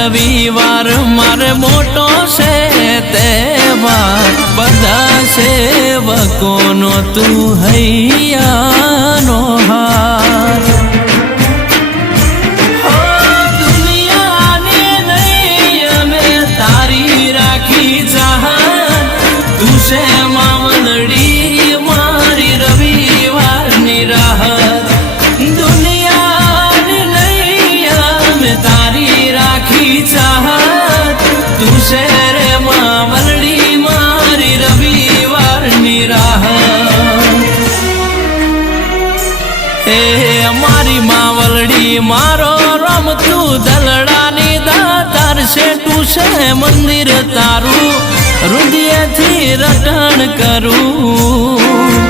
રવિવાર મારે મોટો છે તહેવાર બધા સેવકોનો તું હૈયાનો હાર દુનિયાને નહીં અમે તારી રાખી ચાહત તું છે મામલડી મારી રવિવારની રાહત દુનિયાને નહીં અમે તારી રાખી ચાહત તું છે રે મામલડી મારી રવિવારની રાહત એ મારી માવલડી મારો રમતું દલડાની દાતાર છે તું છે મંદિર તારું હૃદયથી રટણ કરું